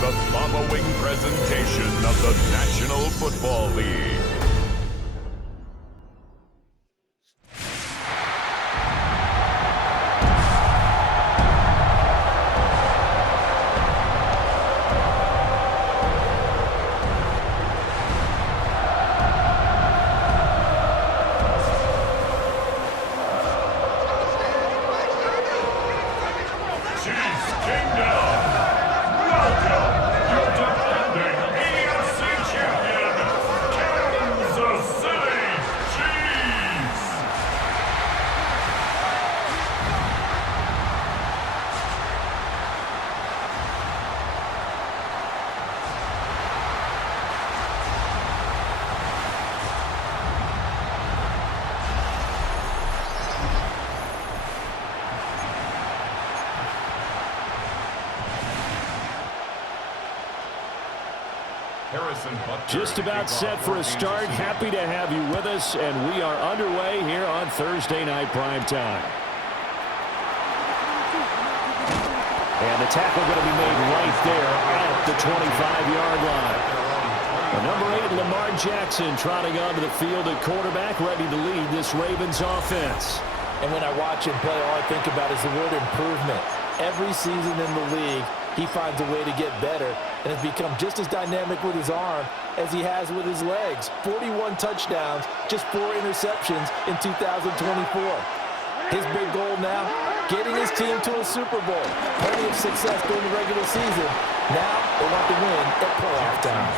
the following presentation of the National Football League. Kansas City Chiefs! Just about set for a start. Happy to have you with us, and we are underway here on Thursday Night Primetime. And the tackle going to be made right there at the 25-yard line. Number 8, Lamar Jackson, trotting onto the field at quarterback, ready to lead this Ravens offense. And when I watch him play, all I think about is the word improvement. Every season in the league, he finds a way to get better and has become just as dynamic with his arm as he has with his legs. 41 touchdowns, just 4 interceptions in 2024. His big goal now, getting his team to a Super Bowl. Plenty of success during the regular season. Now they want to win at playoff time.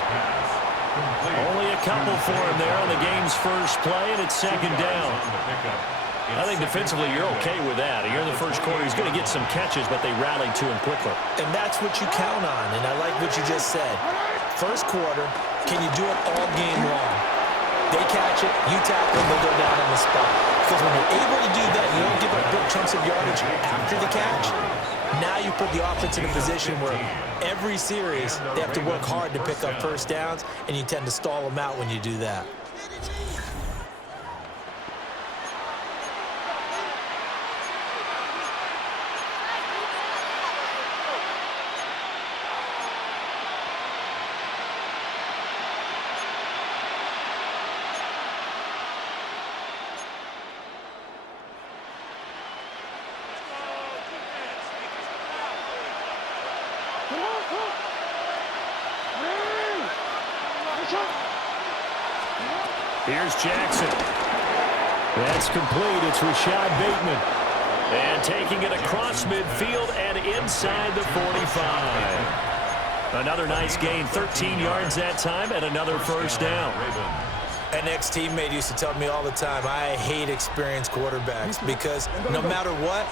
Only a couple for him there on the game's first play, and it's second down. I think defensively you're okay with that. Here in the first quarter, he's going to get some catches, but they rallied to him quickly. And that's what you count on, and I like what you just said. First quarter, can you do it all game long? They catch it, you tackle them, they go down on the spot. Because when you're able to do that, you don't give up big chunks of yardage after the catch. Now you put the offense in a position where every series they have to work hard to pick up first downs, and you tend to stall them out when you do that. Here's Jackson. That's complete. It's Rashad Bateman. And taking it across midfield and inside the 45. Another nice gain, 13 yards that time, and another first down. An ex-teammate used to tell me all the time, I hate experienced quarterbacks because no matter what,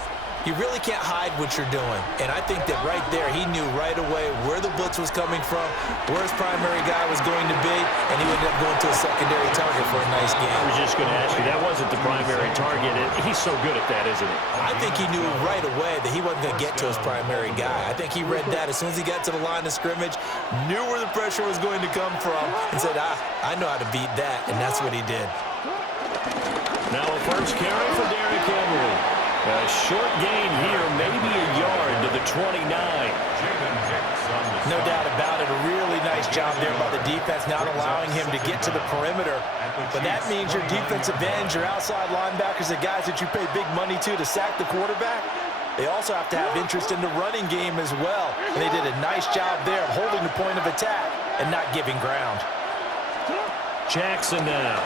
you really can't hide what you're doing. And I think that right there, he knew right away where the blitz was coming from, where his primary guy was going to be, and he ended up going to a secondary target for a nice game. I was just going to ask you, that wasn't the primary target. He's so good at that, isn't he? I think he knew right away that he wasn't going to get to his primary guy. I think he read that as soon as he got to the line of scrimmage, knew where the pressure was going to come from, and said, I know how to beat that, and that's what he did. Now a first carry for Derrick Henry. A short gain here, maybe a yard to the 29. No doubt about it. A really nice job there by the defense, not allowing him to get to the perimeter. But that means your defensive ends, your outside linebackers, the guys that you pay big money to sack the quarterback, they also have to have interest in the running game as well. And they did a nice job there of holding the point of attack and not giving ground. Jackson now.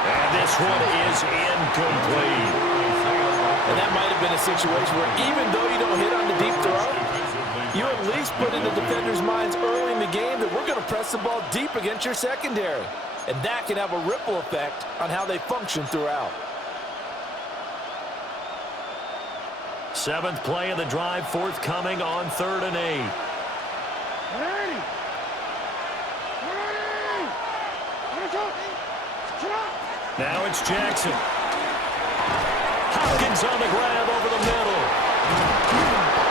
And this one is incomplete. And that might have been a situation where even though you don't hit on the deep throw, you at least put in the defenders' minds early in the game that we're going to press the ball deep against your secondary. And that can have a ripple effect on how they function throughout. 7th play of the drive, forthcoming on 3rd and 8. Now it's Jackson. Hopkins on the grab over the middle.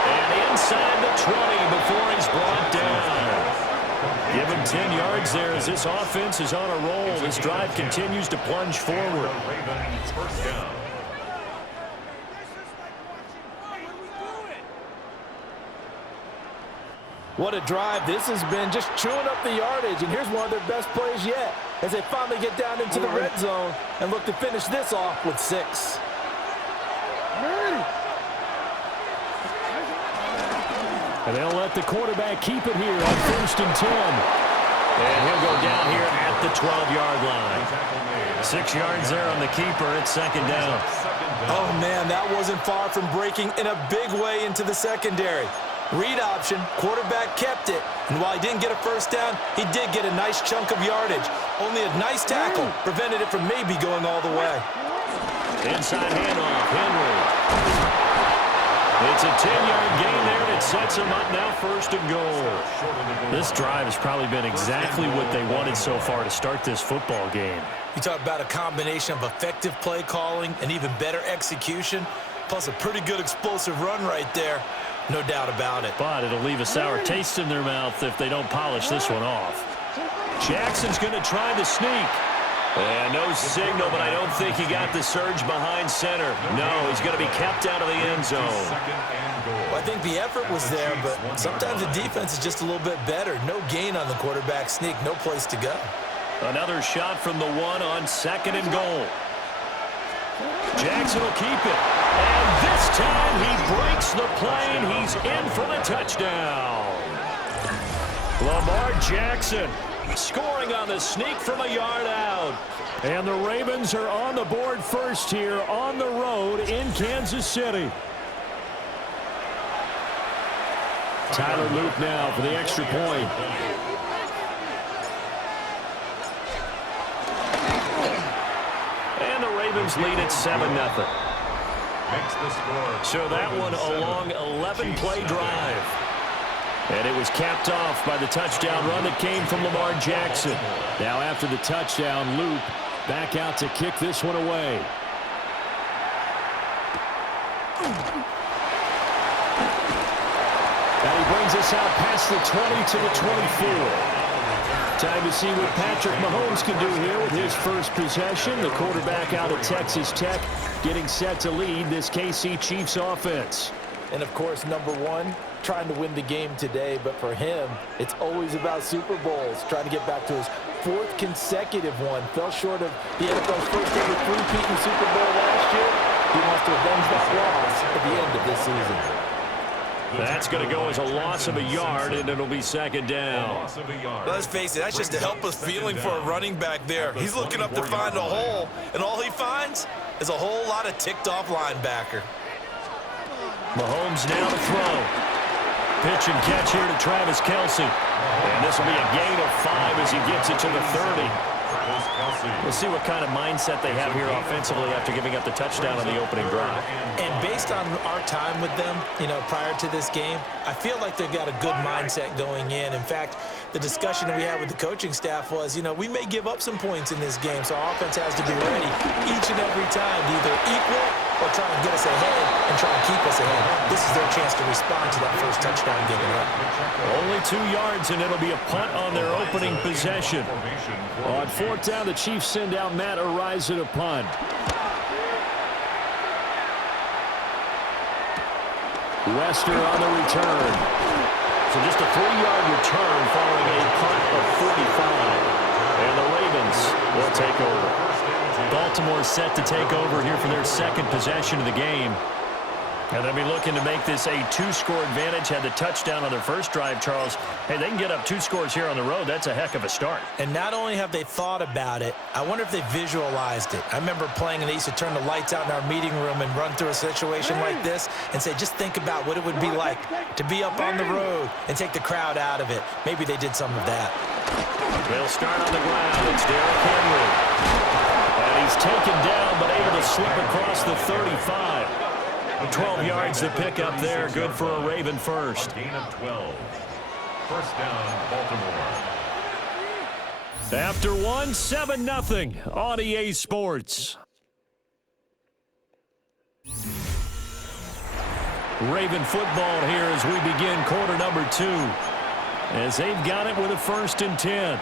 And inside the 20 before he's brought down. Give him 10 yards there as this offense is on a roll. This drive continues to plunge forward. What a drive this has been, just chewing up the yardage. And here's one of their best plays yet as they finally get down into the red zone and look to finish this off with 6. And they'll let the quarterback keep it here on 1st and 10. And he'll go down here at the 12-yard line. 6 yards there on the keeper. It's 2nd down. Oh, man, that wasn't far from breaking in a big way into the secondary. Read option, quarterback kept it, and while he didn't get a first down, he did get a nice chunk of yardage. Only a nice tackle prevented it from maybe going all the way. Inside handoff, Henry. It's a 10-yard gain there, and it sets him up now 1st and goal. This drive has probably been exactly what they wanted so far to start this football game. You talk about a combination of effective play calling and even better execution, plus a pretty good explosive run right there. No doubt about it. But it'll leave a sour taste in their mouth if they don't polish this one off. Jackson's going to try the sneak. And no signal, but I don't think he got the surge behind center. No, he's going to be kept out of the end zone. Well, I think the effort was there, but sometimes the defense is just a little bit better. No gain on the quarterback sneak, no place to go. Another shot from the 1 on 2nd and goal. Jackson will keep it. And this time he breaks the plane. He's in for the touchdown. Lamar Jackson scoring on the sneak from a yard out. And the Ravens are on the board first here on the road in Kansas City. Tyler Luke now for the extra point. And the Ravens lead at 7-0. So that one a long 11-play drive. And it was capped off by the touchdown run that came from Lamar Jackson. Now after the touchdown, Luke back out to kick this one away. And he brings us out past the 20 to the 24. Time to see what Patrick Mahomes can do here with his first possession. The quarterback out of Texas Tech getting set to lead this KC Chiefs offense. And, of course, number 1, trying to win the game today. But for him, it's always about Super Bowls, trying to get back to his 4th consecutive one. Fell short of the NFL's first ever three-peat in the Super Bowl last year. He wants to avenge that loss at the end of this season. That's going to go as a loss of a yard, and it'll be 2nd down. Let's face it, that's just a helpless feeling for a running back there. He's looking up to find a hole, and all he finds is a whole lot of ticked-off linebacker. Mahomes now to throw. Pitch and catch here to Travis Kelce. And this will be a gain of 5 as he gets it to the 30. We'll see what kind of mindset they have here offensively after giving up the touchdown on the opening drive. And based on our time with them, prior to this game, I feel like they've got a good mindset going in. In fact, the discussion that we had with the coaching staff was, we may give up some points in this game, so our offense has to be ready each and every time to either equal or try and get us ahead and try and keep us ahead. This is their chance to respond to that first touchdown given up. Only 2 yards, and it'll be a punt on their opening possession. On 4th down, the Chiefs send out Matt Araiza to punt. Wester on the return. So just a 3-yard return following a punt of 45. And the Ravens will take over. Baltimore set to take over here for their 2nd possession of the game. And they'll be looking to make this a 2-score advantage. Had the touchdown on their first drive, Charles. Hey, they can get up 2 scores here on the road. That's a heck of a start. And not only have they thought about it, I wonder if they visualized it. I remember playing, and they used to turn the lights out in our meeting room and run through a situation like this and say, just think about what it would be like to be up on the road and take the crowd out of it. Maybe they did some of that. They'll start on the ground. It's Derrick Henry. And he's taken down, but able to slip across the 35. 12 yards to pick up there. Good for a Raven first. Gain of 12. First down, Baltimore. After 7-0 on EA Sports. Raven football here as we begin quarter number 2. As they've got it with a 1st and 10.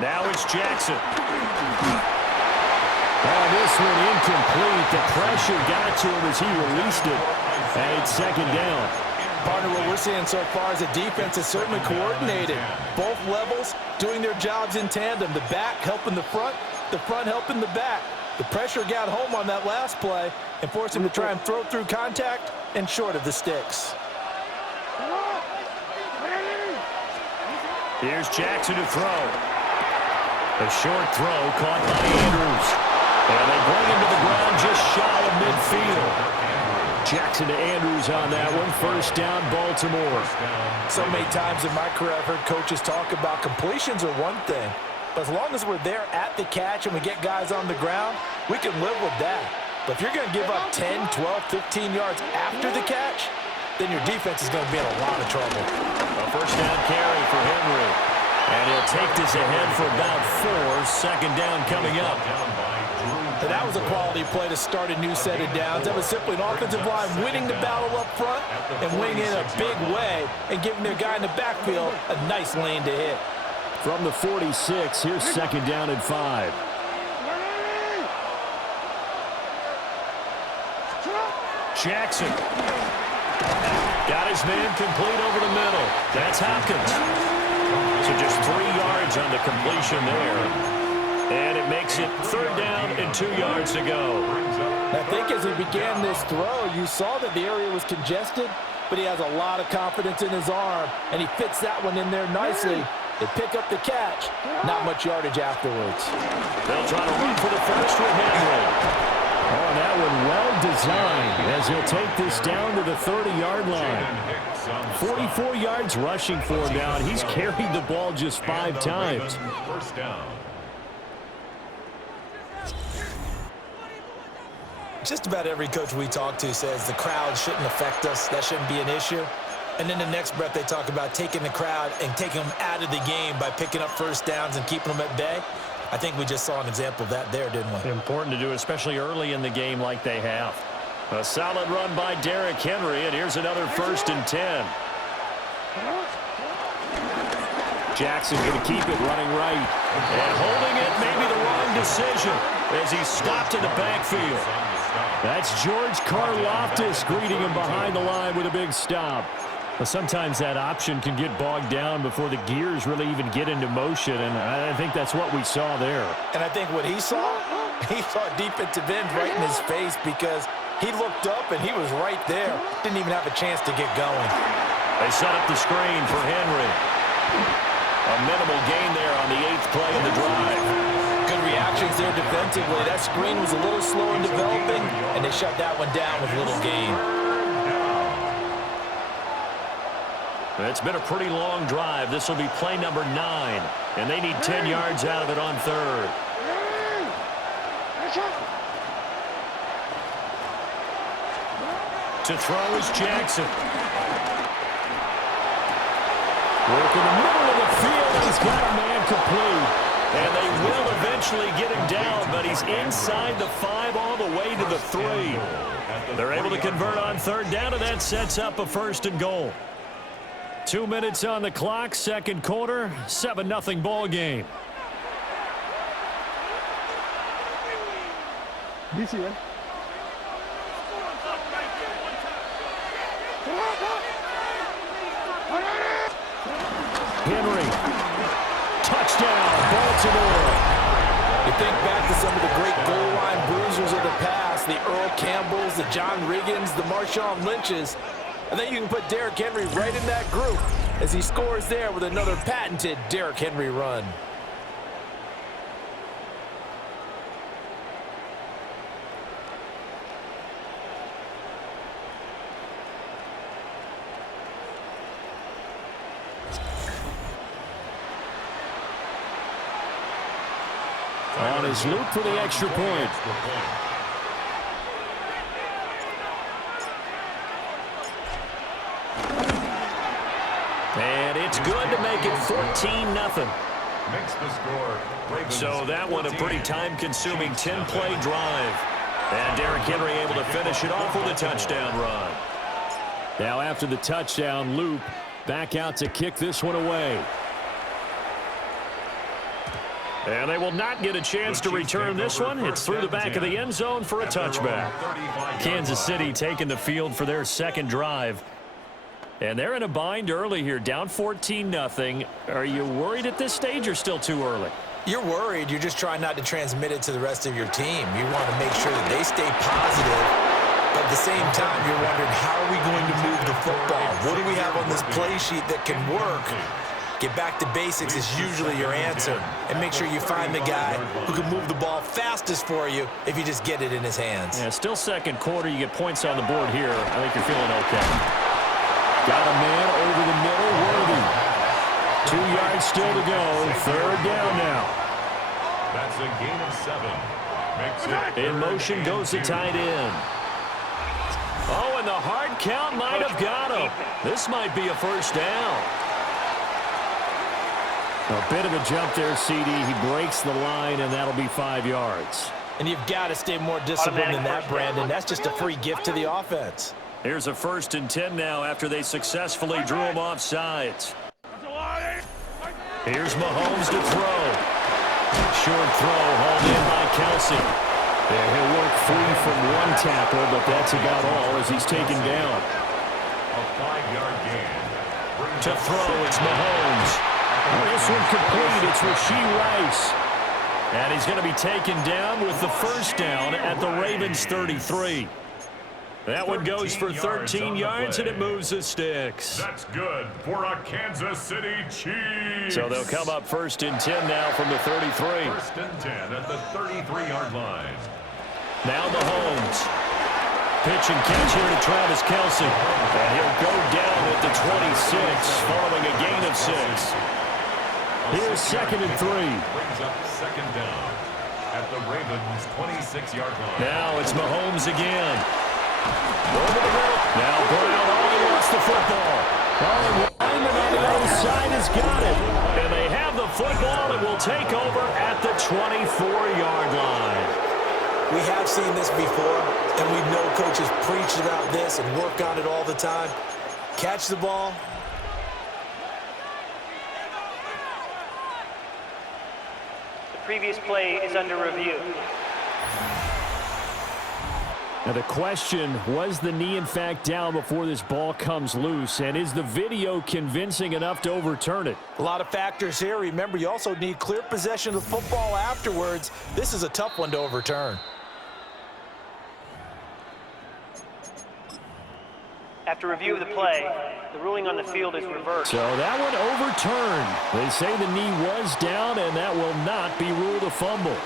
Now it's Jackson. And this one incomplete. The pressure got to him as he released it. And it's second down. Partner, what we're seeing so far is the defense is certainly coordinated. Both levels doing their jobs in tandem. The back helping the front helping the back. The pressure got home on that last play and forced him to try and throw through contact and short of the sticks. Here's Jackson to throw. A short throw caught by Andrews. And they bring him to the ground just shy of midfield. Jackson to Andrews on that one. First down, Baltimore. So many times in my career I've heard coaches talk about completions are one thing. But as long as we're there at the catch and we get guys on the ground, we can live with that. But if you're going to give up 10, 12, 15 yards after the catch, then your defense is going to be in a lot of trouble. A first down carry for Henry. And he'll take this ahead for about 4. Second down coming up. And that was a quality play to start a new set of downs. That was simply an offensive line winning the battle up front and winning in a big way and giving their guy in the backfield a nice lane to hit. From the 46, here's second down and 5. Jackson. Got his man complete over the middle. That's Hopkins. So just 3 yards on the completion there. And it makes it third down and 2 yards to go. I think as he began this throw, you saw that the area was congested, but he has a lot of confidence in his arm, and he fits that one in there nicely. They pick up the catch. Not much yardage afterwards. They'll try to run for the first with Henry. Oh, that one well designed as he'll take this down to the 30-yard line. 44 yards rushing for him now, and he's carried the ball just 5 times. First down. Just about every coach we talk to says the crowd shouldn't affect us. That shouldn't be an issue. And then the next breath they talk about taking the crowd and taking them out of the game by picking up first downs and keeping them at bay. I think we just saw an example of that there, didn't we? Important to do, especially early in the game like they have. A solid run by Derrick Henry, and here's another first and 10. Jackson going to keep it running right. And holding it, maybe the wrong decision as he's stopped in the backfield. That's George Karlaftis greeting him behind the line with a big stop. Well, sometimes that option can get bogged down before the gears really even get into motion, and I think that's what we saw there. And I think what he saw defensive end right in his face because he looked up and he was right there. Didn't even have a chance to get going. They set up the screen for Henry. A minimal gain there on the 8th play of the drive. Good reactions there defensively. That screen was a little slow in developing, and they shut that one down with little gain. It's been a pretty long drive. This will be play number 9, and they need 10 yards out of it on third. To throw is Jackson. Work in the middle of the field. He's got a man complete. And they will eventually get him down, but he's inside the 5 all the way to the 3. They're able to convert on third down, and that sets up a first and goal. 2 minutes on the clock, second quarter, 7-0 ball game. Henry, touchdown, Baltimore. You think back to some of the great goal line bruisers of the past, the Earl Campbells, the John Riggins, the Marshawn Lynches. I think you can put Derrick Henry right in that group as he scores there with another patented Derrick Henry run. On his loop for the extra point. And it's good to make it 14-0. Makes the score. Ravens. So that one a pretty time-consuming 10-play drive. And Derrick Henry able to finish it off with a touchdown run. Now after the touchdown, Loop back out to kick this one away. And they will not get a chance to return this one. It's through the back of the end zone for a touchback. Kansas City taking the field for their second drive. And they're in a bind early here, down 14-0. Are you worried at this stage or still too early? You're worried. You're just trying not to transmit it to the rest of your team. You want to make sure that they stay positive. But at the same time, you're wondering, how are we going to move the football? What do we have on this play sheet that can work? Get back to basics is usually your answer. And make sure you find the guy who can move the ball fastest for you if you just get it in his hands. Yeah, still second quarter. You get points on the board here. I think you're feeling okay. Got a man over the middle, Worthy. 2 yards still to go. Third down now. That's a gain of 7. In motion goes the tight end. Oh, and the hard count might have got him. This might be a first down. A bit of a jump there, CD. He breaks the line, and that'll be 5 yards. And you've got to stay more disciplined than that, Brandon. That's just a free gift to the offense. Here's a 1st and 10 now after they successfully drew him off sides. Here's Mahomes to throw. Short throw hauled in by Kelsey. Yeah, he'll work free from one tackle, but that's about all as he's taken down. A 5-yard gain. To throw, it's Mahomes. This one complete. It's Rashee Rice. And he's going to be taken down with the first down at the Ravens 33. That one goes for 13 yards, and it moves the sticks. That's good for a Kansas City Chiefs. So they'll come up 1st and 10 now from the 33. 1st and 10 at the 33-yard line. Now Mahomes. Pitch and catch here to Travis Kelsey. And he'll go down at the 26 following a gain of 6. Here's 2nd and 3. Brings up 2nd down at the Ravens 26-yard line. Now it's Mahomes again. Over the middle. Now Brown, he wants the football. Lyman on the other side has got it. And they have the football and will take over at the 24-yard line. We have seen this before, and we know coaches preach about this and work on it all the time. Catch the ball. The previous play is under review. Now the question, was the knee in fact down before this ball comes loose? And is the video convincing enough to overturn it? A lot of factors here. Remember, you also need clear possession of the football afterwards. This is a tough one to overturn. After review of the play, the ruling on the field is reversed. So that one overturned. They say the knee was down, and that will not be ruled a fumble.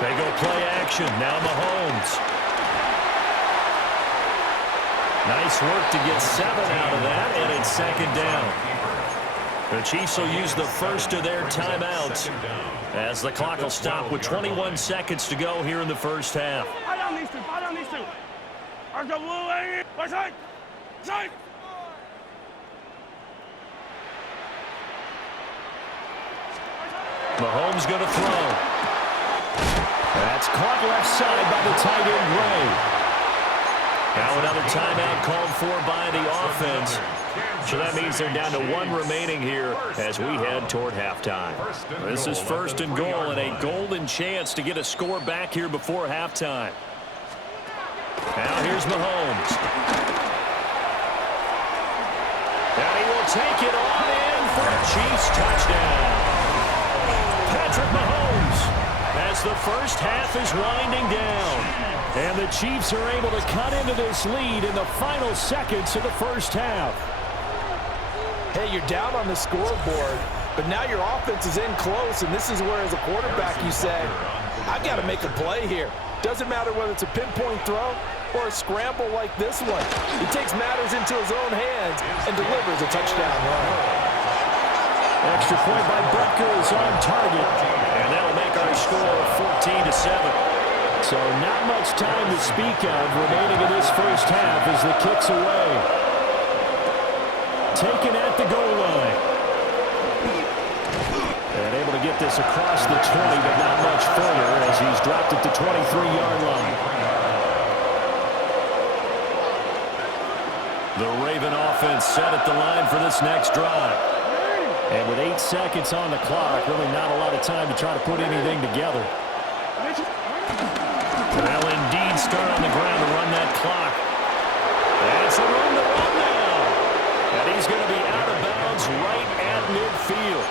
They go play action. Now Mahomes. Nice work to get 7 out of that, and it's 2nd down. The Chiefs will use the first of their timeouts as the clock will stop with 21 seconds to go here in the first half. Mahomes going to throw. That's caught left side by the tight end, Gray. Now another timeout called for by the offense. So that means they're down to 1 remaining here as we head toward halftime. This is 1st and goal and a golden chance to get a score back here before halftime. Now here's Mahomes. And he will take it on in for a Chiefs touchdown. Patrick Mahomes, as the first half is winding down. And the Chiefs are able to cut into this lead in the final seconds of the first half. Hey, you're down on the scoreboard, but now your offense is in close, and this is where, as a quarterback, you say, I've got to make a play here. Doesn't matter whether it's a pinpoint throw or a scramble like this one. He takes matters into his own hands and delivers a touchdown run. Extra point by Butker is on target, and that'll make our score 14-7. So not much time to speak of remaining in this first half as the kick's away. Taken at the goal line. And able to get this across the 20, but not much further as he's dropped at the 23-yard line. The Raven offense set at the line for this next drive. And with 8 seconds on the clock, really not a lot of time to try to put anything together. Well, indeed, start on the ground to run that clock. That's a room to run now. And he's going to be out of bounds right at midfield.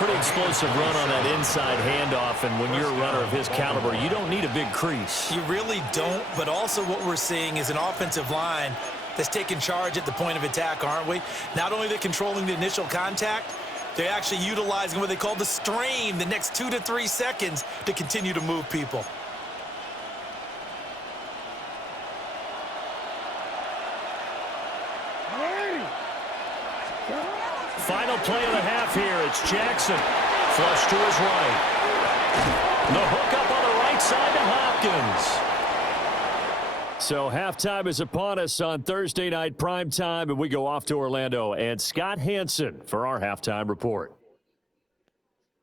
Pretty explosive run on that inside handoff, and when you're a runner of his caliber, you don't need a big crease. You really don't, but also what we're seeing is an offensive line that's taking charge at the point of attack, aren't we? Not only are they controlling the initial contact, they're actually utilizing what they call the strain, the next 2 to 3 seconds to continue to move people. Final play of the half here. It's Jackson. Flush to his right. The hook up on the right side to Hopkins. So halftime is upon us on Thursday night prime time, and we go off to Orlando. And Scott Hansen for our halftime report.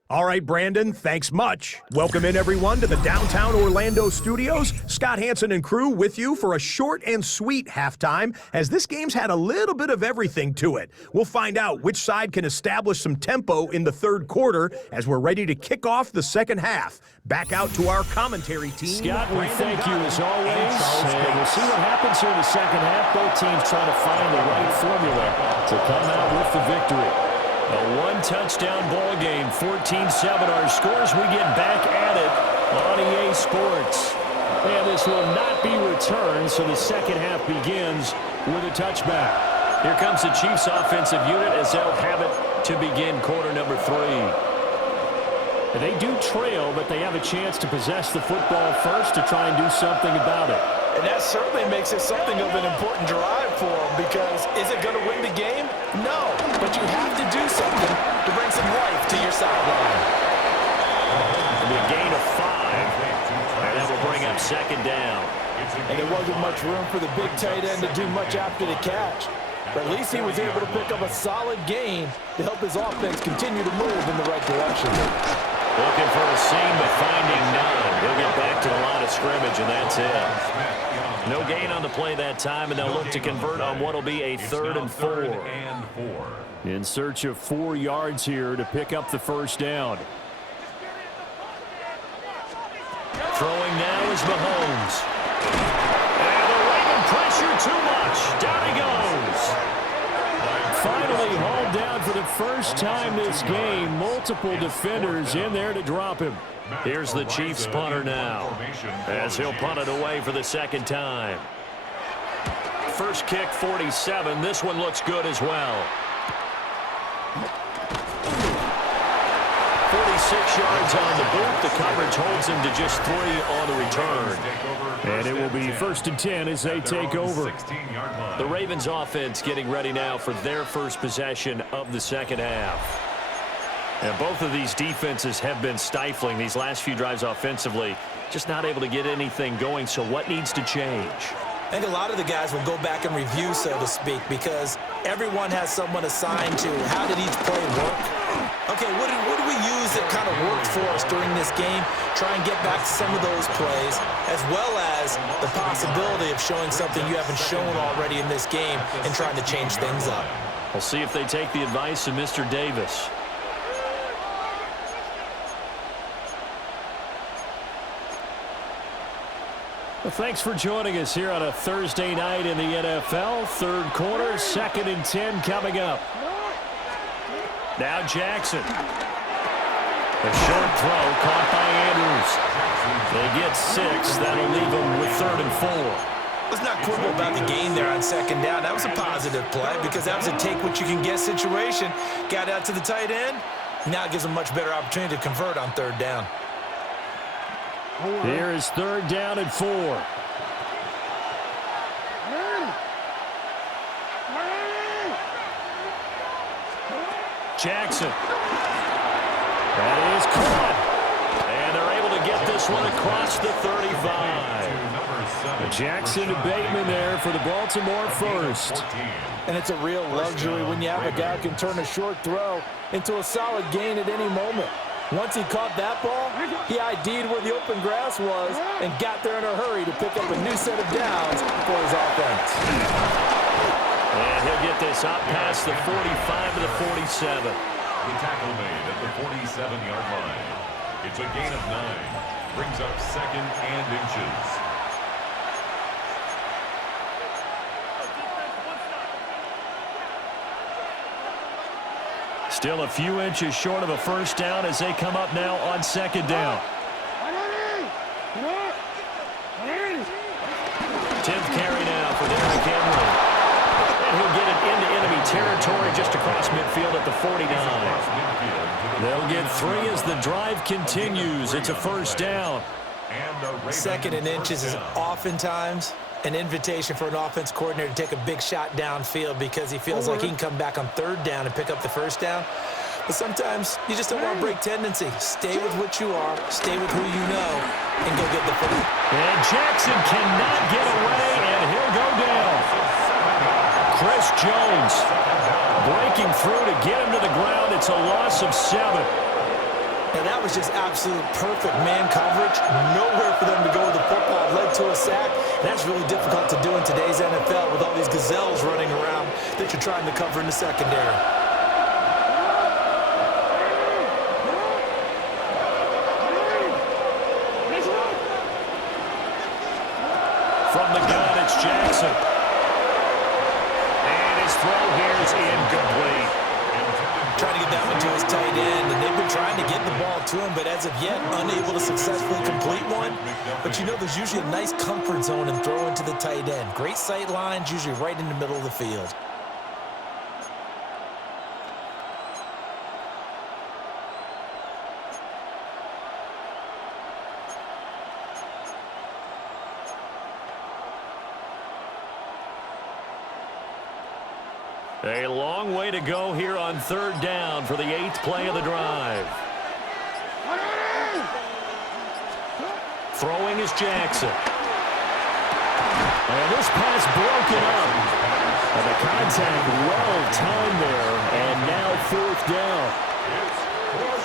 All right, Brandon, thanks much. Welcome in, everyone, to the downtown Orlando studios. Scott Hansen and crew with you for a short and sweet halftime, as this game's had a little bit of everything to it. We'll find out which side can establish some tempo in the third quarter as we're ready to kick off the second half. Back out to our commentary team. Scott, we thank you as always, and we'll see what happens here in the second half. Both teams trying to find the right formula to come out with the victory. A one-touchdown ball game, 14-7 our scores. We get back at it on EA Sports. And this will not be returned, so the second half begins with a touchback. Here comes the Chiefs offensive unit as they'll have it to begin quarter number 3. They do trail, but they have a chance to possess the football first to try and do something about it. And that certainly makes it something of an important drive for them, because is it going to win the game? No, but you have to do something to bring some life to your sideline. It'll be a gain of 5, and that will bring up second down. And there wasn't much room for the big tight end to do much after the catch. But at least he was able to pick up a solid gain to help his offense continue to move in the right direction. Looking for a seam, but finding none. He'll get back to the line of scrimmage, and that's it. No gain on the play that time, and they'll look to convert on what will be a 3rd and 4. In search of 4 yards here to pick up the first down. Throwing now is Mahomes. And the Raven pressure too much. Down he goes. Finally hauled down for the first time this game. Multiple defenders in there to drop him. Here's the Chiefs punter now, as he'll punt it away for the second time. First kick, 47. This one looks good as well. 46 yards on the boot. The coverage holds him to just 3 on the return. And it will be 1st and 10 as they take over. The Ravens offense getting ready now for their first possession of the second half. And both of these defenses have been stifling these last few drives offensively. Just not able to get anything going, so what needs to change? I think a lot of the guys will go back and review, so to speak, because everyone has someone assigned to how did each play work. Okay, what did we use that kind of worked for us during this game? Try and get back to some of those plays, as well as the possibility of showing something you haven't shown already in this game and trying to change things up. We'll see if they take the advice of Mr. Davis. Well, thanks for joining us here on a Thursday night in the NFL. Third quarter, 2nd and 10 coming up. Now Jackson. A short throw caught by Andrews. They get 6. That'll leave them with 3rd and 4. Let's not quibble about the gain there on second down. That was a positive play because that was a take-what-you-can-get situation. Got out to the tight end. Now it gives them a much better opportunity to convert on 3rd down. Here is 3rd down and 4. Jackson. That is caught. And they're able to get this one across the 35. Jackson to Bateman there for the Baltimore first. And it's a real luxury when you have a guy who can turn a short throw into a solid gain at any moment. Once he caught that ball, he ID'd where the open grass was and got there in a hurry to pick up a new set of downs for his offense. And he'll get this up past the 45 to the 47. The tackle made at the 47-yard line. It's a gain of 9. Brings up 2nd and inches. Still a few inches short of a first down as they come up now on 2nd down. 10th carry now for Derrick Henry. And he'll get it into enemy territory just across midfield at the 49. They'll get 3 as the drive continues. It's a first down. 2nd and inches is oftentimes an invitation for an offense coordinator to take a big shot downfield because he feels like he can come back on 3rd down and pick up the first down. But sometimes you just don't want to break tendency. Stay with what you are, stay with who you know, and go get the football. And Jackson cannot get away, and he'll go down. Chris Jones breaking through to get him to the ground. It's a loss of 7. And that was just absolute perfect man coverage. Nowhere for them to go with the football. Led to a sack. And that's really difficult to do in today's NFL with all these gazelles running around that you're trying to cover in the secondary. From the gun, it's Jackson. And his throw here is incomplete. Trying to get that one to his tight end, and they've been trying to get the ball to him, but as of yet, unable to successfully complete one. But you know there's usually a nice comfort zone in throwing to the tight end. Great sight lines, usually right in the middle of the field. A long way to go here on 3rd down for the 8th play of the drive. Throwing is Jackson. And this pass broken up. And the contact well timed there. And now 4th down.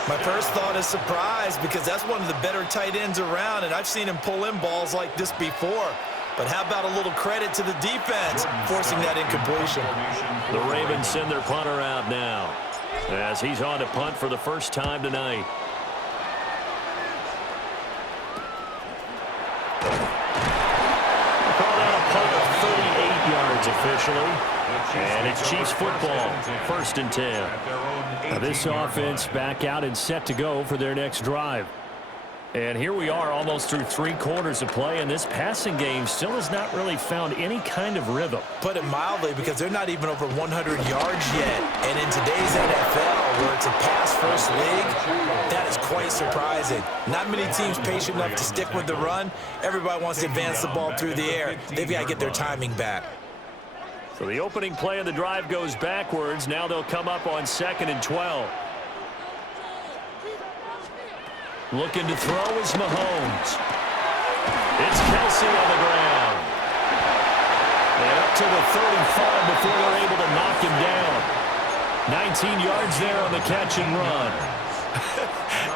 My first thought is surprise because that's one of the better tight ends around, and I've seen him pull in balls like this before. But how about a little credit to the defense forcing that incompletion? The Ravens send their punter out now as he's on to punt for the first time tonight. Called out a punt of 38 yards officially. And it's Chiefs football, 1st and 10. Now this offense back out and set to go for their next drive. And here we are almost through 3 quarters of play, and this passing game still has not really found any kind of rhythm. Put it mildly, because they're not even over 100 yards yet. And in today's NFL, where it's a pass-first league, that is quite surprising. Not many teams patient enough to stick with the run. Everybody wants to advance the ball through the air. They've got to get their timing back. So the opening play of the drive goes backwards. Now they'll come up on 2nd and 12. Looking to throw is Mahomes. It's Kelsey on the ground. And up to the 35 before they're able to knock him down. 19 yards there on the catch and run.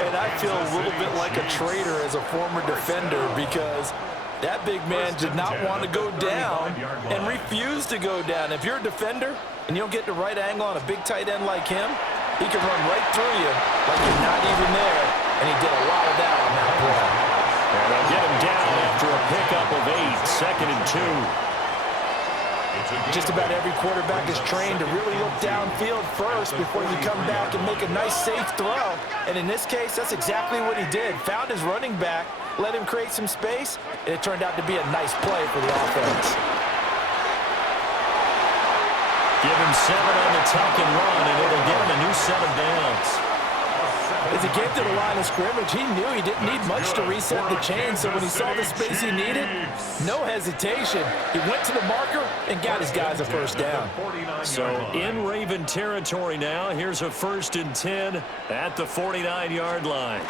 And I feel a little bit like a traitor as a former defender because that big man did not want to go down and refused to go down. If you're a defender and you don't get the right angle on a big tight end like him, he can run right through you like you're not even there. And he did a lot of that on that play. And they'll get him down after a pickup of 8, 2nd and 2. Just about every quarterback is trained to really look downfield first before you come back and make a nice, safe throw. And in this case, that's exactly what he did. Found his running back, let him create some space, and it turned out to be a nice play for the offense. Give him 7 on the tuck and run, and it'll give him a new set of downs. As he came to the line of scrimmage, he knew he didn't need much to reset the chain, so when he saw the space he needed, no hesitation. He went to the marker and got his guys a first down. So in Raven territory now, here's a 1st and 10 at the 49-yard line.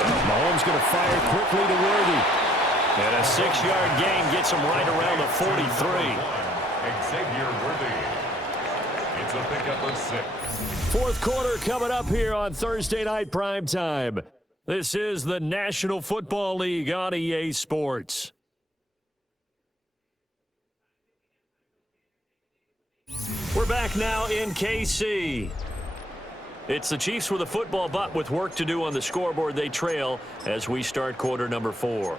Mahomes going to fire quickly to Worthy. And a 6-yard gain gets him right around the 43. Xavier Worthy. It's a pickup of 6. 4th quarter coming up here on Thursday Night Primetime. This is the National Football League on EA Sports. We're back now in KC. It's the Chiefs with a football, but with work to do on the scoreboard, they trail as we start quarter number 4.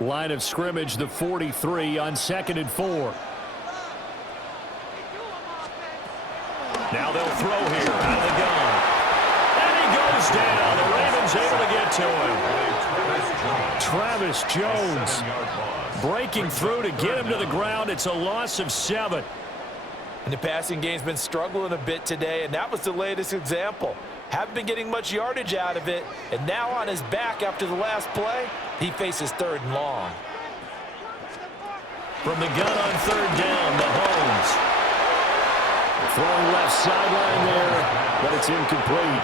Line of scrimmage, the 43 on 2nd and 4. Now they'll throw here out of the gun. And he goes down. The Ravens able to get to him. Travis Jones breaking through to get him to the ground. It's a loss of 7. And the passing game's been struggling a bit today, and that was the latest example. Haven't been getting much yardage out of it, and now on his back after the last play, he faces 3rd and long. From the gun on 3rd down, Mahomes. Throwing left sideline there, but it's incomplete.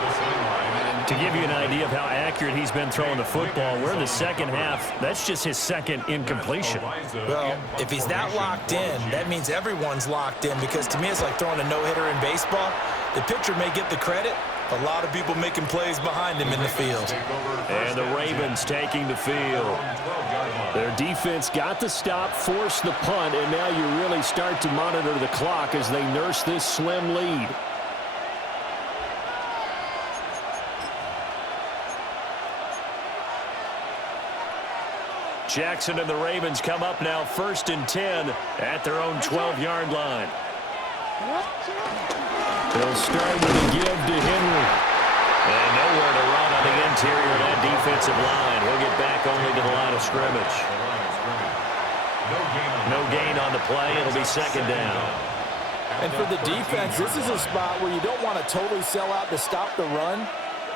To give you an idea of how accurate he's been throwing the football, we're in the second half. That's just his 2nd incompletion. Well, if he's that locked in, that means everyone's locked in, because to me it's like throwing a no-hitter in baseball. The pitcher may get the credit, a lot of people making plays behind him in the field. And the Ravens taking the field. Their defense got the stop, forced the punt, and now you really start to monitor the clock as they nurse this slim lead. Jackson and the Ravens come up now 1st and 10 at their own 12-yard line. They'll start with a give to Henry. And nowhere to run on the interior of that defensive line. He'll get back only to the line of scrimmage. No gain on the play. It'll be 2nd down. And for the defense, this is a spot where you don't want to totally sell out to stop the run,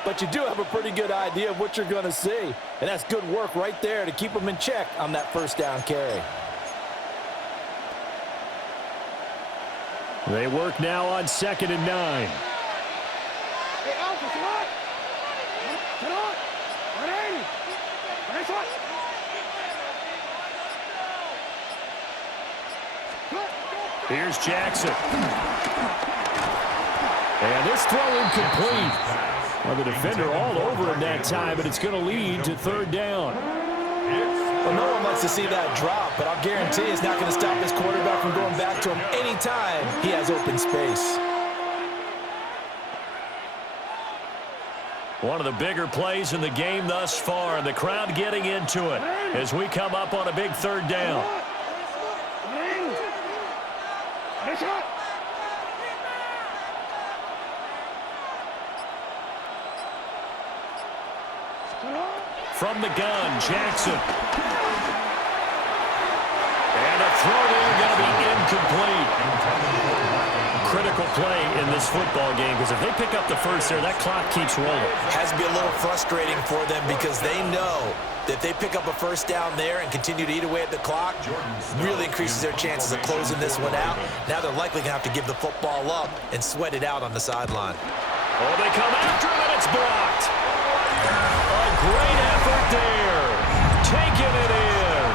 but you do have a pretty good idea of what you're going to see. And that's good work right there to keep them in check on that 1st down carry. They work now on 2nd and 9. Here's Jackson. And this throw incomplete. Well, the defender all over him that time, but it's going to lead to 3rd down. Well, no one likes to see that drop, but I'll guarantee it's not going to stop his quarterback from going back to him anytime he has open space. One of the bigger plays in the game thus far, and the crowd getting into it as we come up on a big 3rd down. From the gun, Jackson. And a throw there going to be incomplete. Critical play in this football game, because if they pick up the first there, that clock keeps rolling. Has to be a little frustrating for them, because they know that if they pick up a 1st down there and continue to eat away at the clock, really increases their chances of closing this one out. Now they're likely going to have to give the football up and sweat it out on the sideline. Oh, they come after him, and it's blocked. A great effort there. Taking it in.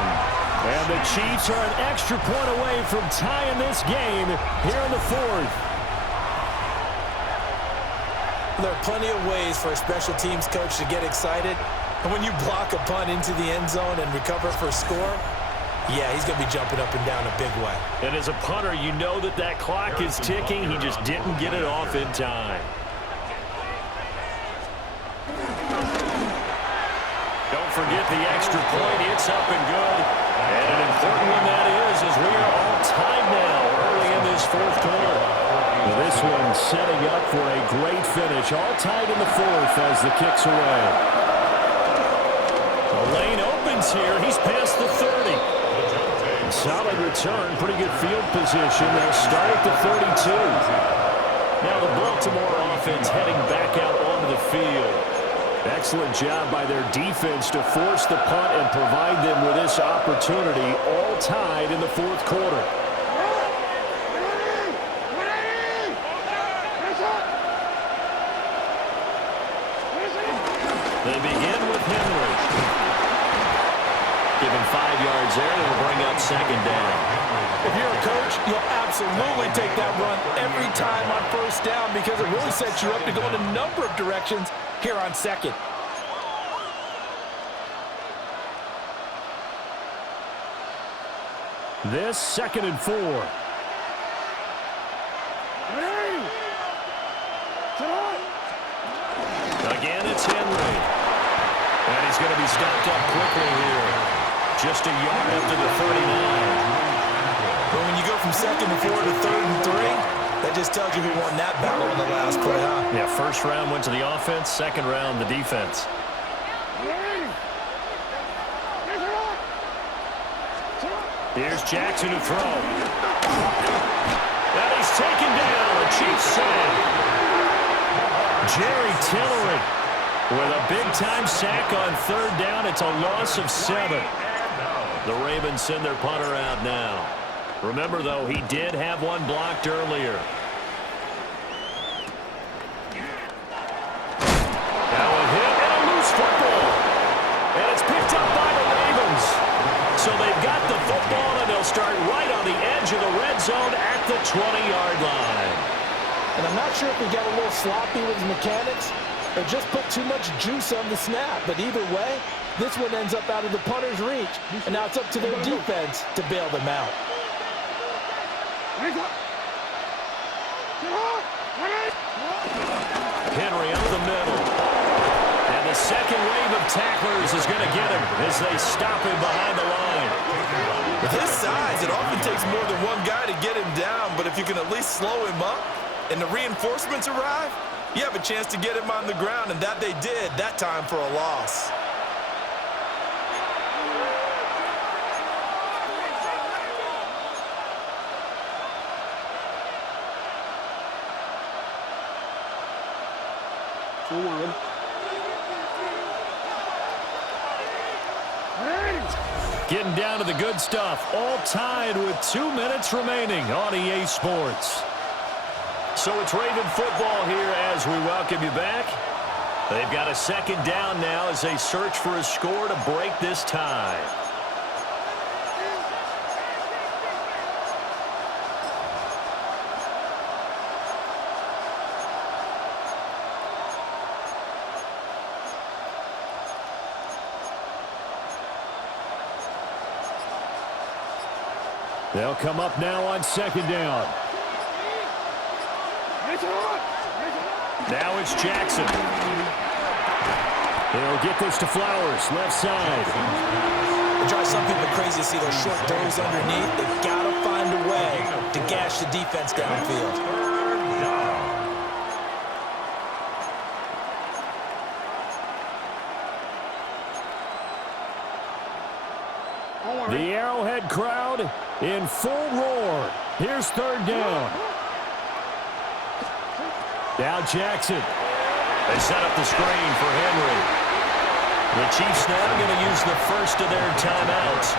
And the Chiefs are an extra point away from tying this game here in the 4th. There are plenty of ways for a special teams coach to get excited. And when you block a punt into the end zone and recover for a score, yeah, he's going to be jumping up and down a big way. And as a punter, you know that that clock is ticking. He just didn't get it off in time. Don't forget the extra point. It's up and good. And an important one that is, as we are all tied now early in this 4th quarter. Well, this one setting up for a great finish. All tied in the 4th as the kick's away. The lane opens here. He's past the 30. Solid return. Pretty good field position. They'll start at the 32. Now the Baltimore offense heading back out onto the field. Excellent job by their defense to force the punt and provide them with this opportunity, all tied in the 4th quarter. They begin with Henry. Give him 5 yards there, and it'll bring up 2nd down. If you're a coach, you'll absolutely take that run every time on 1st down, because it really sets you up to go in a number of directions here on 2nd. This 2nd and 4. Again, it's Henry. And he's going to be stopped up quickly here. Just a yard up to the 39. But when you go from 2nd and 4 to 3rd and 3, that just tells you who won that battle in the last play, huh? Yeah, first round went to the offense, second round the defense. Here's Jackson to throw. And he's taken down. A Chiefs save. Jerry Tillery with a big-time sack on 3rd down. It's a loss of 7. The Ravens send their punter out now. Remember, though, he did have one blocked earlier. Now a hit and a loose football. And it's picked up by the Ravens. So they've got the football, and they'll start right on the edge of the red zone at the 20-yard line. And I'm not sure if he got a little sloppy with his mechanics or just put too much juice on the snap. But either way, this one ends up out of the punter's reach. And now it's up to their defense to bail them out. Henry up the middle. And the second wave of tacklers is going to get him as they stop him behind the line. With his size, it often takes more than one guy to get him down. But if you can at least slow him up and the reinforcements arrive, you have a chance to get him on the ground. And that they did, that time for a loss. Getting down to the good stuff. All tied with 2 minutes remaining on EA Sports. So it's Raven football here as we welcome you back. They've got a 2nd down now as they search for a score to break this tie. They'll come up now on 2nd down. Now it's Jackson. He'll get this to Flowers, left side. It drives some people crazy to see those short throws underneath. They've got to find a way to gash the defense downfield. The Arrowhead crowd in full roar. Here's 3rd down. Now Jackson. They set up the screen for Henry. The Chiefs now going to use the first of their timeouts,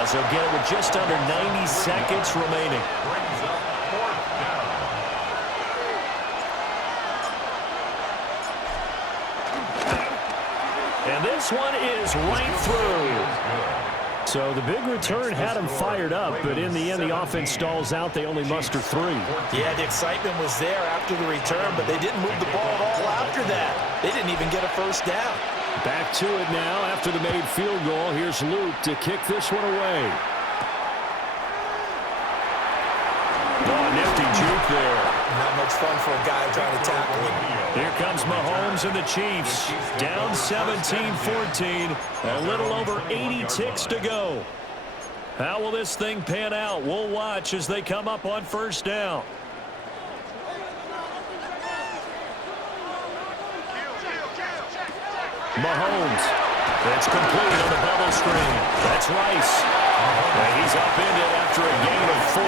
as they'll get it with just under 90 seconds remaining. And this one is right through. So the big return had them fired up, but in the end, the offense stalls out. They only muster 3. Yeah, the excitement was there after the return, but they didn't move the ball at all after that. They didn't even get a 1st down. Back to it now after the made field goal. Here's Luke to kick this one away. Oh, nifty juke there. Not much fun for a guy trying to tackle him. Here comes Mahomes and the Chiefs. Down 17-14. A little over 80 ticks to go. How will this thing pan out? We'll watch as they come up on 1st down. Mahomes. It's complete on the bubble screen. That's Rice. And he's upended after a gain of 4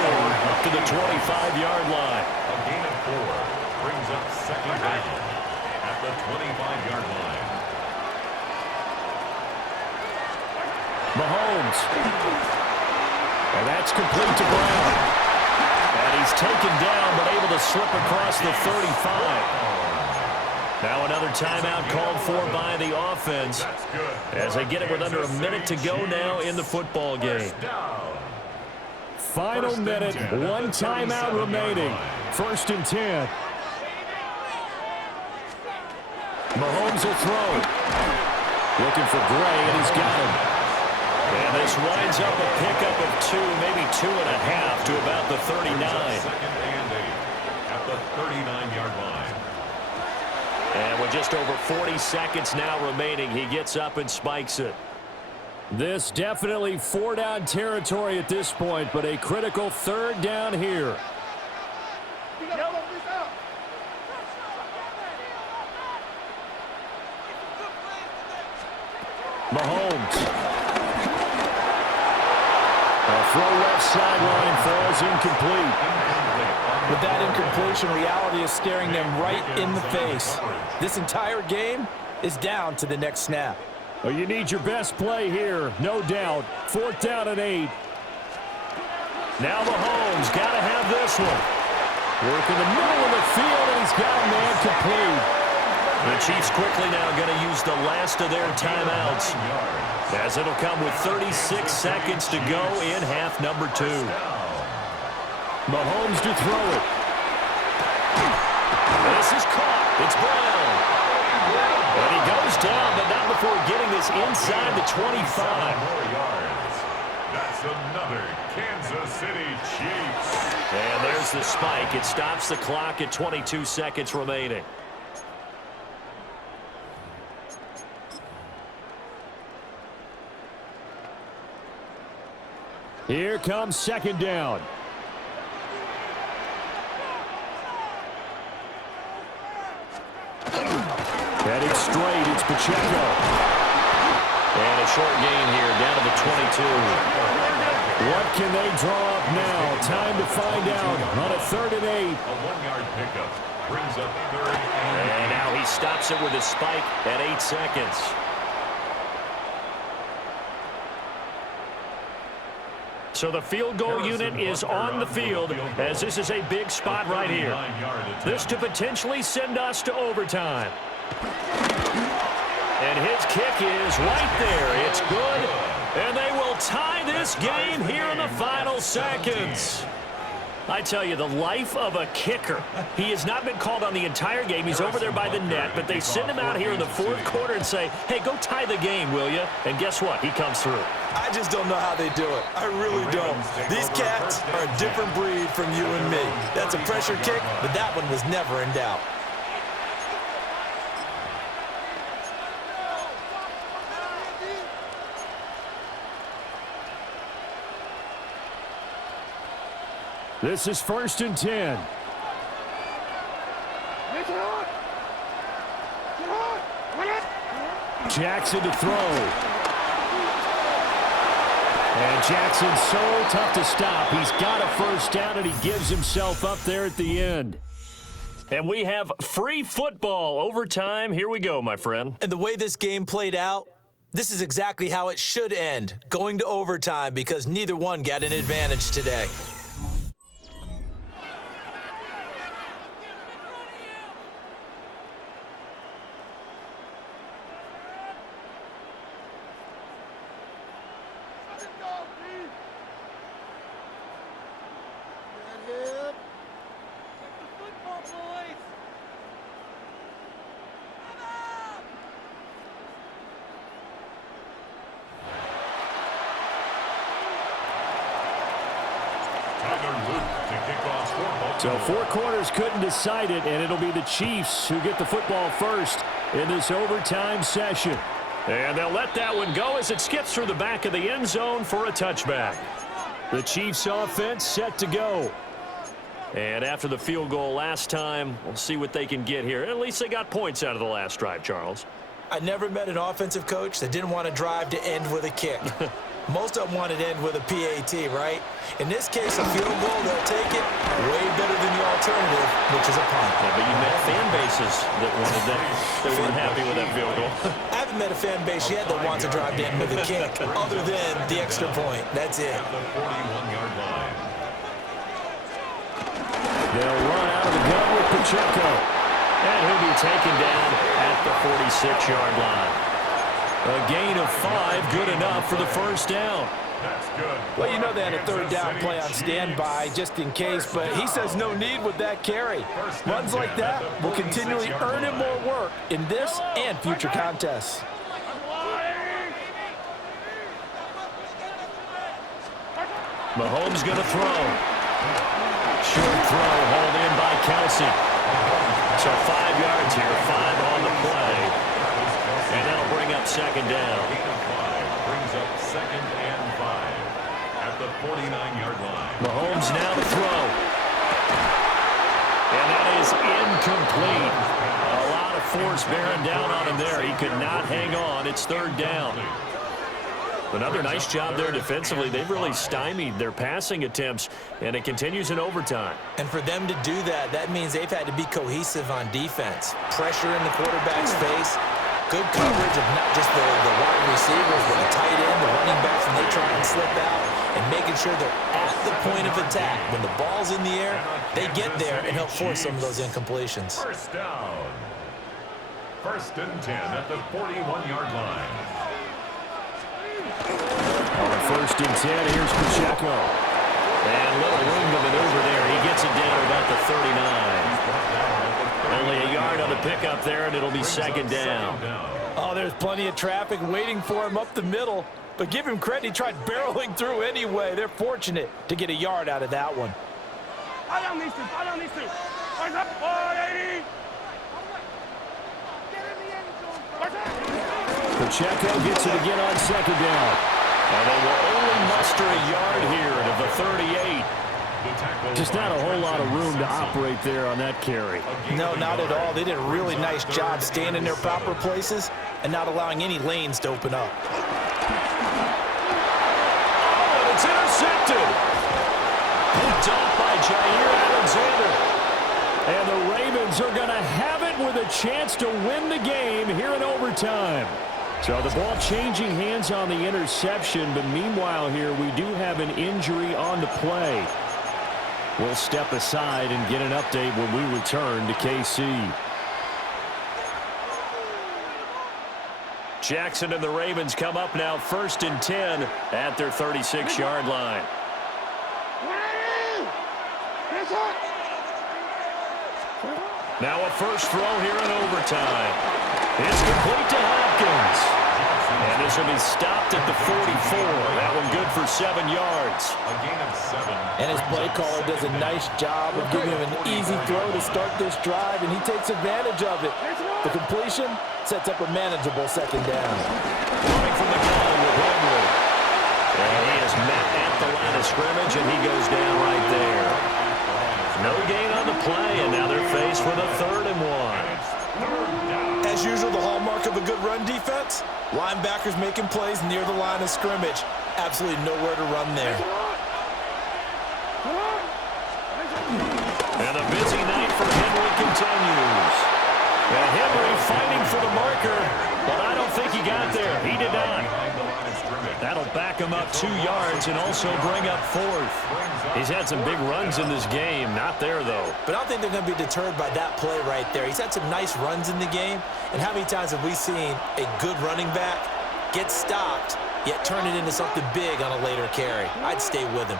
up to the 25-yard line. A gain of 4 brings up 2nd down at the 25-yard line. Mahomes. And that's complete to Brown. And he's taken down but able to slip across the 35. Now another timeout called for by the offense as they get it with under a minute to go now in the football game. Final minute, 1 timeout remaining. 1st and 10. Mahomes will throw. Looking for Gray, and he's got him. And this winds up a pickup of 2, maybe 2.5 to about the 39. Second and 8 at the 39-yard line. And with just over 40 seconds now remaining, he gets up and spikes it. This definitely 4-down territory at this point, but a critical 3rd down here. Mahomes. A throw left sideline falls incomplete. With that incompletion, reality is staring them right in the face. This entire game is down to the next snap. Well, you need your best play here, no doubt. 4th down and 8. Now Mahomes got to have this one. Work in the middle of the field, and he's got a man complete. The Chiefs quickly now going to use the last of their timeouts, as it'll come with 36 seconds to go in half number 2. Mahomes to throw it. This is caught. It's Brown. And he goes down, but not before getting this inside the 25. More yards. That's another Kansas City Chiefs. And there's the spike. It stops the clock at 22 seconds remaining. Here comes 2nd down. Heading straight, it's Pacheco. And a short gain here, down to the 22. What can they draw up now? Time to find out on a 3rd and 8. A 1-yard pickup brings up 3rd and 8. And now he stops it with a spike at 8 seconds. So the field goal unit is on the field, as this is a big spot right here. This to potentially send us to overtime. And his kick is right there. It's good. And they will tie this game here in the final seconds. I tell you, the life of a kicker. He has not been called on the entire game. He's over there by the net, but they send him out here in the 4th quarter and say, hey, go tie the game, will you? And guess what? He comes through. I just don't know how they do it. I really don't. These cats are a different breed from you and me. That's a pressure kick, but that one was never in doubt. This is 1st and 10. Jackson to throw. And Jackson's so tough to stop. He's got a 1st down, and he gives himself up there at the end. And we have free football overtime. Here we go, my friend. And the way this game played out, this is exactly how it should end, going to overtime, because neither one got an advantage today. So 4 quarters couldn't decide it, and it'll be the Chiefs who get the football first in this overtime session. And they'll let that one go as it skips through the back of the end zone for a touchback. The Chiefs offense set to go. And after the field goal last time, we'll see what they can get here. At least they got points out of the last drive, Charles. I never met an offensive coach that didn't want to drive to end with a kick. Most of them wanted to end with a PAT, right? In this case, a field goal, they'll take it way better than the alternative, which is a punt. Yeah, but you met fan bases that wanted that. They weren't happy with that field goal. I haven't met a fan base yet that wants to drive to end with a kick, other than the extra point. That's it. At the 41-yard line. They'll run out of the gun with Pacheco. And he'll be taken down at the 46-yard line. A gain of 5, good enough for the 1st down. That's good. Well, you know they had a 3rd down play on standby just in case, but he says no need with that carry. Runs like that will continually earn him more work in this and future contests. Mahomes going to throw. Short throw, hauled in by Kelsey. So 5 yards here, 5 on the play. And that'll bring up second down. Brings up 2nd and 5 at the 49-yard line. Mahomes now to throw. And that is incomplete. A lot of force bearing down on him there. He could not hang on. It's 3rd down. Another nice job there defensively. They've really stymied their passing attempts, and it continues in overtime. And for them to do that, that means they've had to be cohesive on defense. Pressure in the quarterback's face. Good coverage of not just the wide receivers, but the tight end, the running backs when they try and slip out, and making sure they're at the point of attack. When the ball's in the air, they get there and help force some of those incompletions. First down. 1st and 10 at the 41-yard line. On 1st and 10, here's Pacheco. And little room to maneuver there. He gets it down about the 39. Only a yard on the pickup there, and it'll be 2nd down. Oh, there's plenty of traffic waiting for him up the middle. But give him credit, he tried barreling through anyway. They're fortunate to get a yard out of that one. Pacheco gets it again on 2nd down. And they will only muster a yard here to the 38. Just not a whole lot of room to operate there on that carry. No, not at all. They did a really nice job staying in their proper places and not allowing any lanes to open up. Oh, and it's intercepted. Picked off by Jair Alexander. And the Ravens are going to have it with a chance to win the game here in overtime. So the ball changing hands on the interception, but meanwhile here we do have an injury on the play. We'll step aside and get an update when we return to KC. Jackson and the Ravens come up now 1st and 10 at their 36-yard line. Now a first throw here in overtime. It's complete to Hopkins. And this will be stopped at the 44. That one good for 7 yards. A gain of 7. And his play caller does a nice job of giving him an easy throw to start this drive, and he takes advantage of it. The completion sets up a manageable 2nd down. Coming from the gun with Henry. And he is met at the line of scrimmage, and he goes down right there. No gain on the play, and now they're faced with a 3rd and 1. As usual, the hallmark of a good run defense, linebackers making plays near the line of scrimmage. Absolutely nowhere to run there. And a busy night for Henry continues. And Henry fighting for the marker, but I don't think he got there. He did not. That'll back him up 2 yards and also bring up 4th. He's had some big runs in this game. Not there, though. But I don't think they're going to be deterred by that play right there. He's had some nice runs in the game. And how many times have we seen a good running back get stopped, yet turn it into something big on a later carry? I'd stay with him.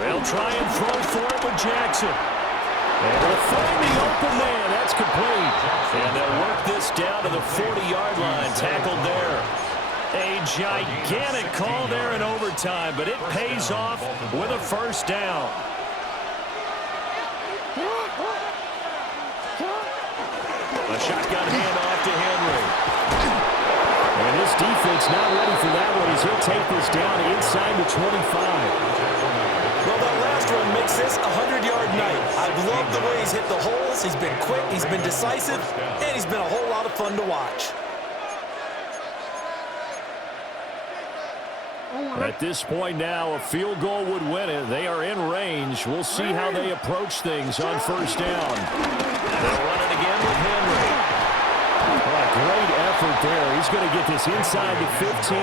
They'll try and throw for it with Jackson. And they'll find the open man. That's complete. And they'll work this down to the 40-yard line. Tackled there. A gigantic call there in overtime, but it pays off with a 1st down. A shotgun handoff to Henry. And this defense not ready for that one as he'll take this down inside the 25. Well, that last run makes this a 100-yard night. I've loved the way he's hit the holes. He's been quick, he's been decisive, and he's been a whole lot of fun to watch. At this point now, a field goal would win it. They are in range. We'll see how they approach things on 1st down. They'll run it again with Henry. Oh, a great effort there. He's going to get this inside the 15,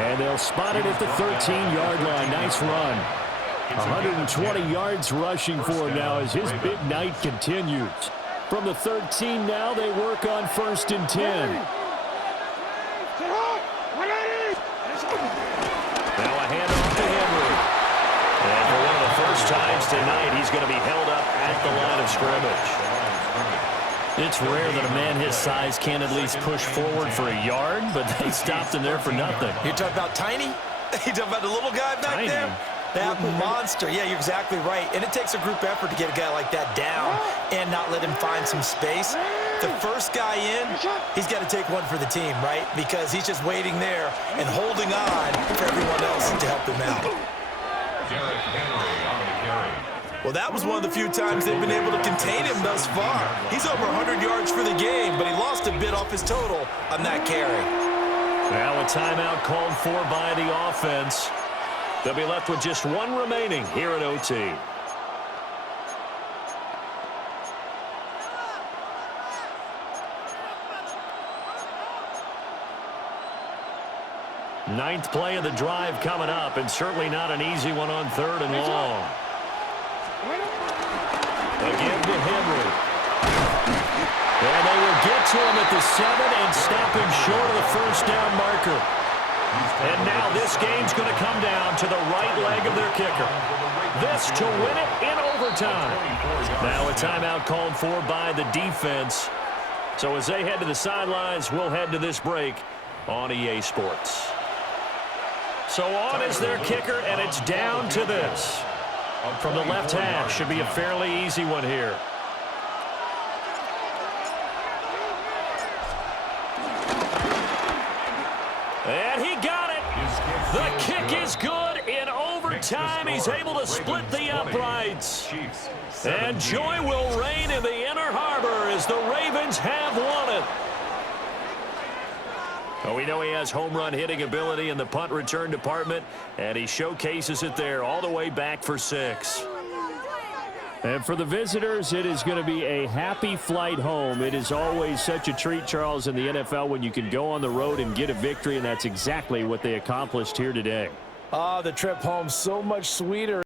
and they'll spot it at the 13-yard line. Nice run. 120 yards rushing for him now as his big night continues. From the 13 now, they work on 1st and 10. Now a handoff to Henry. And for one of the first times tonight, he's going to be held up at the line of scrimmage. It's rare that a man his size can at least push forward for a yard, but they stopped him there for nothing. You're talking about tiny? You talking about the little guy back there? That monster. Yeah, you're exactly right. And it takes a group effort to get a guy like that down and not let him find some space. The first guy in, he's got to take one for the team, right? Because he's just waiting there and holding on for everyone else to help him out. Derrick Henry on the carry. Well, that was one of the few times they've been able to contain him thus far. He's over 100 yards for the game, but he lost a bit off his total on that carry. Now a timeout called for by the offense. They'll be left with just one remaining here at OT. Ninth play of the drive coming up, and certainly not an easy one on 3rd and long. Again to Henry. And they will get to him at the 7 and stop him short of the first down marker. And now this game's going to come down to the right leg of their kicker. This to win it in overtime. Now a timeout called for by the defense. So as they head to the sidelines, we'll head to this break on EA Sports. So on is their kicker, and it's down to this. From the left hash, should be a fairly easy one here. And he got it. The kick is good in overtime. He's able to split the uprights. And joy will reign in the Inner Harbor as the Ravens have won it. Well, we know he has home run hitting ability in the punt return department, and he showcases it there all the way back for 6. And for the visitors, it is going to be a happy flight home. It is always such a treat, Charles, in the NFL when you can go on the road and get a victory, and that's exactly what they accomplished here today. The trip home so much sweeter.